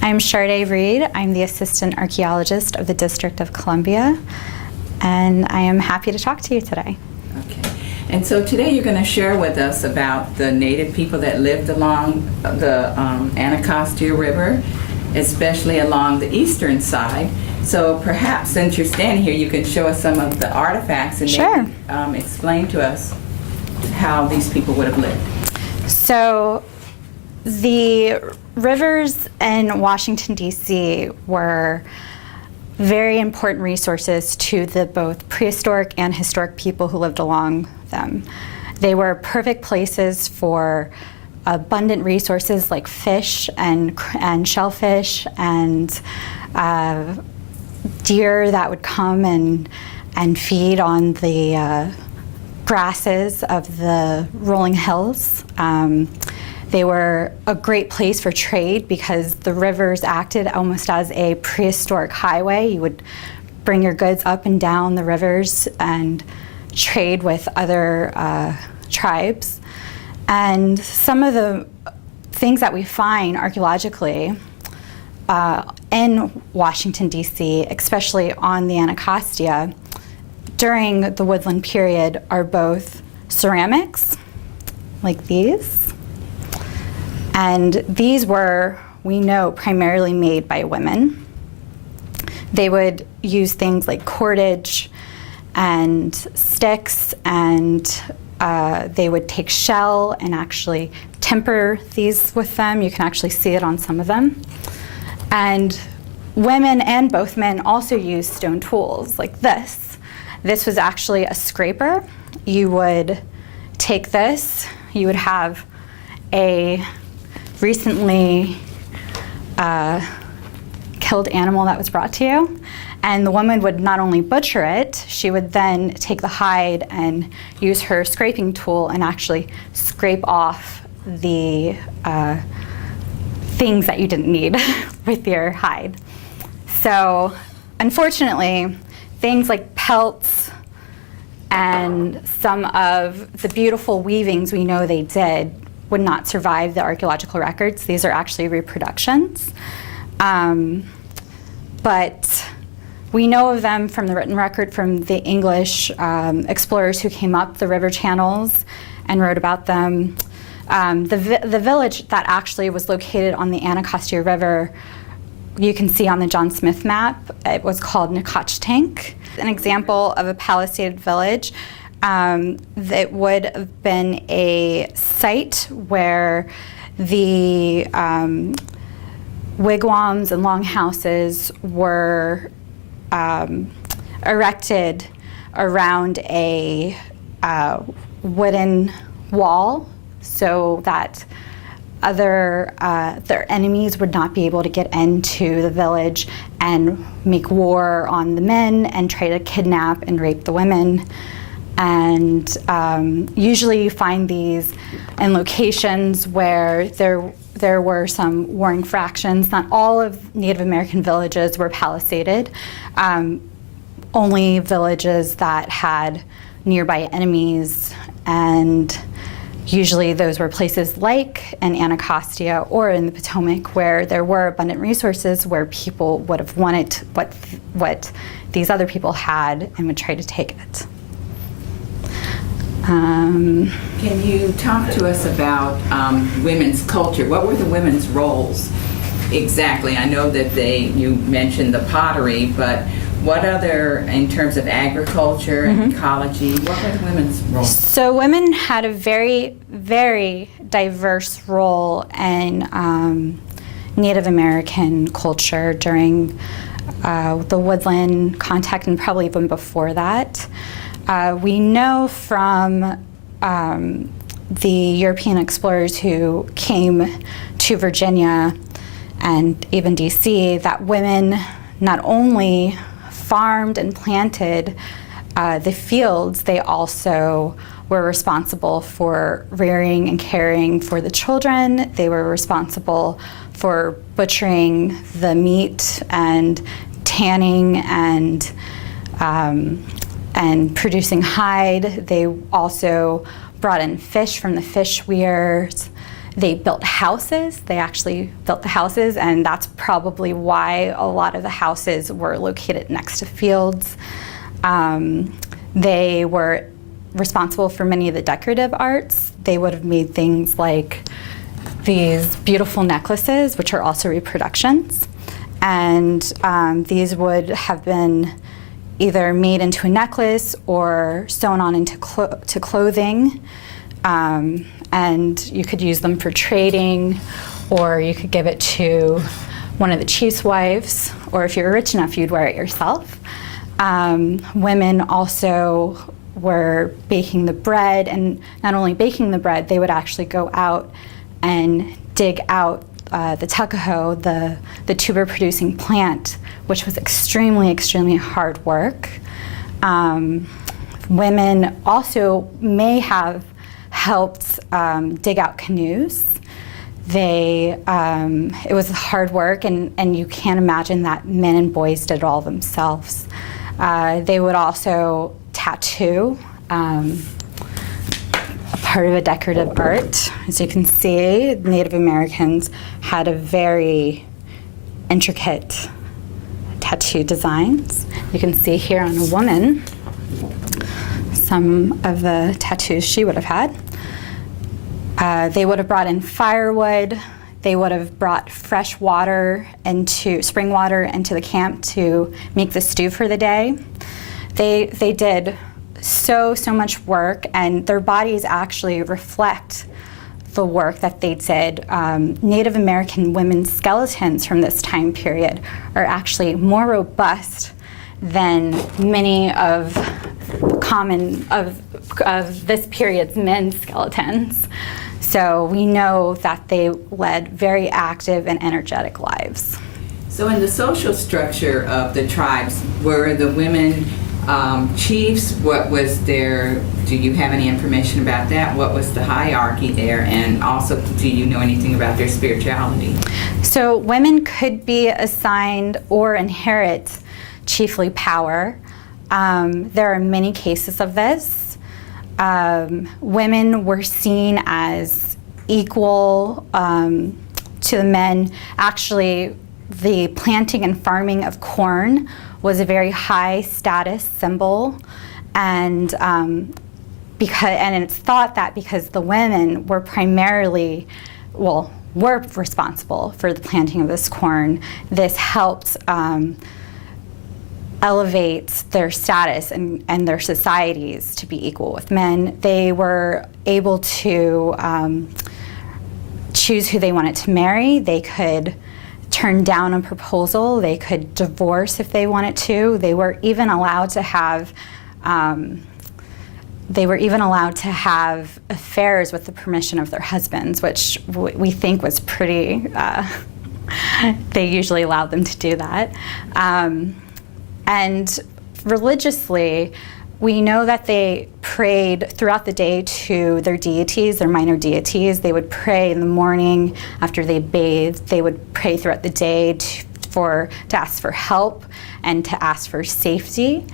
I'm Charde Reid. I'm the Assistant Archeologist of the District of Columbia, and I am happy to talk to you today. Okay. And so today you're going to share with us about the Native people that lived along the Anacostia River, especially along the eastern side. So perhaps since you're standing here, you can show us some of the artifacts and Sure. maybe explain to us how these people would have lived. So the rivers in Washington, D.C. were very important resources to the both prehistoric and historic people who lived along them. They were perfect places for abundant resources like fish and shellfish and deer that would come and feed on the grasses of the rolling hills. They were a great place for trade because the rivers acted almost as a prehistoric highway. You would bring your goods up and down the rivers and trade with other tribes. And some of the things that we find archaeologically in Washington, D.C., especially on the Anacostia, during the woodland period are both ceramics, like these, and these were, we know, primarily made by women. They would use things like cordage and sticks, and they would take shell and actually temper these with them. You can actually see it on some of them. And women and both men also used stone tools like this. This was actually a scraper. You would take this, you would have a recently killed animal that was brought to you, and the woman would not only butcher it, she would then take the hide and use her scraping tool and actually scrape off the things that you didn't need with your hide. So unfortunately, things like pelts and some of the beautiful weavings we know they did would not survive the archaeological records. These are actually reproductions. But we know of them from the written record from the English explorers who came up the river channels and wrote about them. The village that actually was located on the Anacostia River, you can see on the John Smith map, it was called Nacotchtank. An example of a palisaded village that would have been a site where the wigwams and longhouses were erected around a wooden wall so that their enemies would not be able to get into the village and make war on the men and try to kidnap and rape the women. And usually you find these in locations where there were some warring fractions. Not all of Native American villages were palisaded. Only villages that had nearby enemies, and usually those were places like in Anacostia or in the Potomac where there were abundant resources where people would have wanted what these other people had and would try to take it. Can you talk to us about women's culture? What were the women's roles exactly? I know that you mentioned the pottery, but what other, in terms of agriculture and ecology, what were the women's roles? So women had a very, very diverse role in Native American culture during the woodland contact and probably even before that. We know from the European explorers who came to Virginia and even DC that women not only farmed and planted the fields, they also were responsible for rearing and caring for the children. They were responsible for butchering the meat and tanning and producing hide. They also brought in fish from the fish weirs. They built houses. They actually built the houses, and that's probably why a lot of the houses were located next to fields. They were responsible for many of the decorative arts. They would have made things like these beautiful necklaces, which are also reproductions. And these would have been either made into a necklace or sewn on into clothing. And you could use them for trading, or you could give it to one of the chief's wives, or if you're rich enough, you'd wear it yourself. Women also were baking the bread, and not only baking the bread, they would actually go out and dig out the tuckahoe, the tuber-producing plant, which was extremely, extremely hard work. Women also may have helped dig out canoes. It was hard work, and you can't imagine that men and boys did it all themselves. They would also tattoo, a part of a decorative art. As you can see, Native Americans had a very intricate tattoo designs. You can see here on a woman some of the tattoos she would have had. They would have brought in firewood. They would have brought fresh water spring water into the camp to make the stew for the day. They did so much work, and their bodies actually reflect the work that they did. Native American women's skeletons from this time period are actually more robust than many of this period's men's skeletons. So we know that they led very active and energetic lives. So in the social structure of the tribes, were the women chiefs? What was their, do you have any information about that? What was the hierarchy there? And also, do you know anything about their spirituality? So women could be assigned or inherit chiefly power. There are many cases of this. Women were seen as equal to the men. Actually, the planting and farming of corn was a very high status symbol, and it's thought that because the women were were responsible for the planting of this corn, this helped elevate their status and their societies to be equal with men. They were able to choose who they wanted to marry. They could turn down a proposal. They could divorce if they wanted to. They were even allowed to have affairs with the permission of their husbands, which we think was pretty. They usually allowed them to do that. And religiously, we know that they prayed throughout the day to their deities, their minor deities. They would pray in the morning after they bathed. They would pray throughout the day to ask for help and to ask for safety.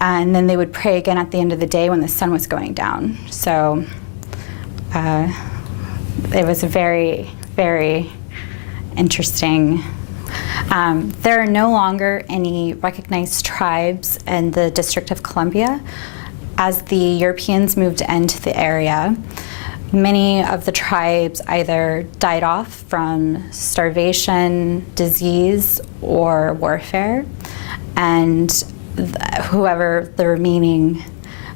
And then they would pray again at the end of the day when the sun was going down. So it was a very, very interesting. There are no longer any recognized tribes in the District of Columbia. As the Europeans moved into the area, many of the tribes either died off from starvation, disease, or warfare, and whoever the remaining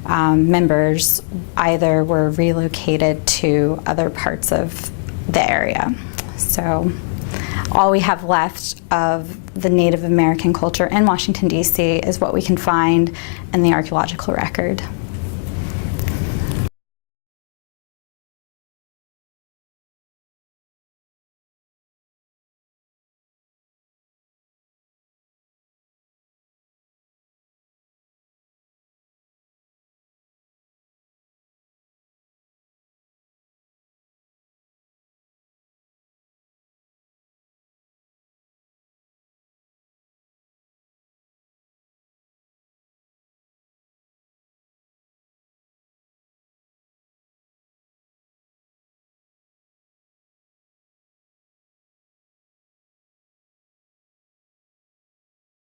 members either were relocated to other parts of the area. So all we have left of the Native American culture in Washington, D.C. is what we can find in the archaeological record.